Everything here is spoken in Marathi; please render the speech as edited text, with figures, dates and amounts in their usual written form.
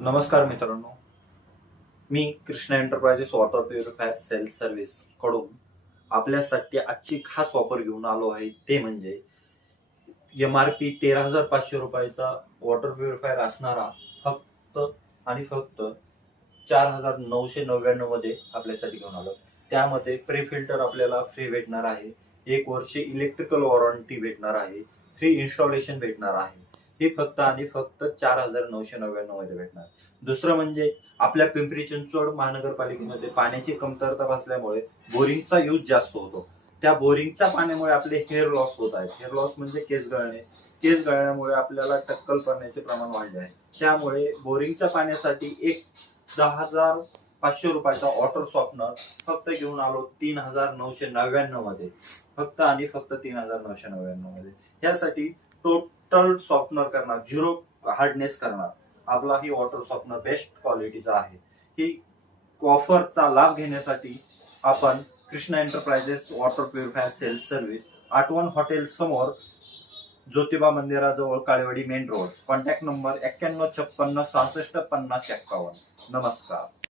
नमस्कार मित्रांनो, मी Krishna enterprises water purifier sales service कडून आपल्यासाठी आजची खास ऑफर घेऊन आलो आहे. ते म्हणजे MRP 13,500 रुपयाचा वॉटर प्युरिफायर असणारा फक्त आणि फक्त 4,999 मध्ये आपल्यासाठी घेऊन आलो. त्यामध्ये प्री फिल्टर आपल्याला फ्री भेटणार आहे, 1 वर्ष इलेक्ट्रिकल वॉरंटी भेटणार आहे, फ्री इन्स्टॉलेशन भेटणार आहे. हे फक्त आणि फक्त 4,999 मध्ये भेटणार. दुसरं म्हणजे आपल्या पिंपरी चिंचवड महानगरपालिकेमध्ये पाण्याची कमतरता भासल्यामुळे बोरिंगचा यूज जास्त होतो. त्या बोरिंगच्या पाण्यामुळे आपले हेअर लॉस होत आहे. हेअर लॉस म्हणजे केस गळणे. केस गळण्यामुळे आपल्याला टक्कल पडण्याचे प्रमाण वाढले आहे. त्यामुळे बोरिंगच्या पाण्यासाठी एक 10,500 रुपयाचा वॉटर सॉफ्टनर फक्त घेऊन आलो 3,999 मध्ये. फक्त आणि फक्त 3,999 मध्ये. त्यासाठी टोटल सॉफ्टनर करणार, झिरो हार्डनेस करणार आपला ही वॉटर सॉफ्टनर बेस्ट क्वालिटीचा आहे. ही ऑफरचा लाभ घेण्यासाठी आपण Krishna enterprises water purifier sales service, आठवण हॉटेल समोर, ज्योतिबा मंदिराजवळ, Kalewadi main road. Contact number 9156 66 50 51. नमस्कार.